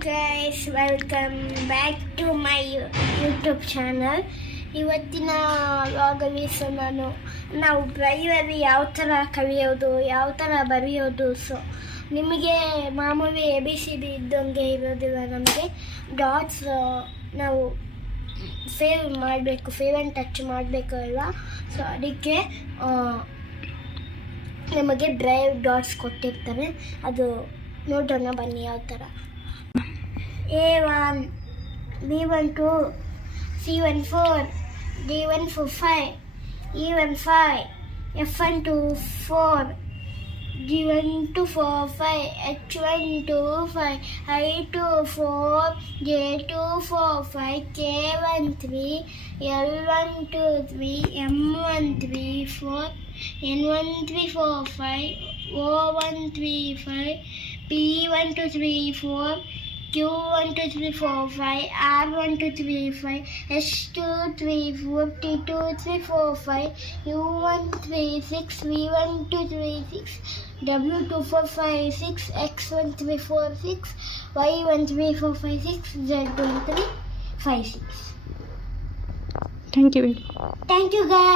Guys, welcome back to my YouTube channel. ಇವತ್ತಿನ ವ್ಲಾಗಲ್ಲಿ ನಾವು ಪ್ರೈಮರಿ ಯಾವ ಥರ ಕಲಿಯೋದು, ಯಾವ ಥರ ಬರೆಯೋದು. ಸೊ ನಿಮಗೆ ಮಾಮೂಲಿ ABCD ಇದ್ದಂಗೆ ಇರೋದಿಲ್ಲ. ನಮಗೆ ಡಾಟ್ಸ್ ನಾವು ಸೇವ್ ಮಾಡಬೇಕು, ಸೇವ್ ಆ್ಯಂಡ್ ಟಚ್ ಮಾಡಬೇಕು ಅಲ್ವಾ. ಸೊ ಅದಕ್ಕೆ ನಮಗೆ ಡ್ರೈವ್ ಡಾಟ್ಸ್ ಕೊಟ್ಟಿರ್ತಾರೆ. ಅದು ನೋಡೋಣ ಬನ್ನಿ ಯಾವ ಥರ. A1, B1 2, C1 4, D1 4 5, E1 5, F1 2 4, G1 2 4 5, H1 2 5, I2 4, J2 4 5, K1 3, L1 2 3, M1 3 4, N1 3 4 5, O1 3 5, P1 2 3 4, Q1 2 3 4 5, R1 2 3 5, S2 3 4, T2 3 4 5, U1 3 6, V1 2 3 6, W2 4 5 6, X1 3 4 6, Y1 3 4 5 6, Z1 3 5 6. Thank you. Thank you guys.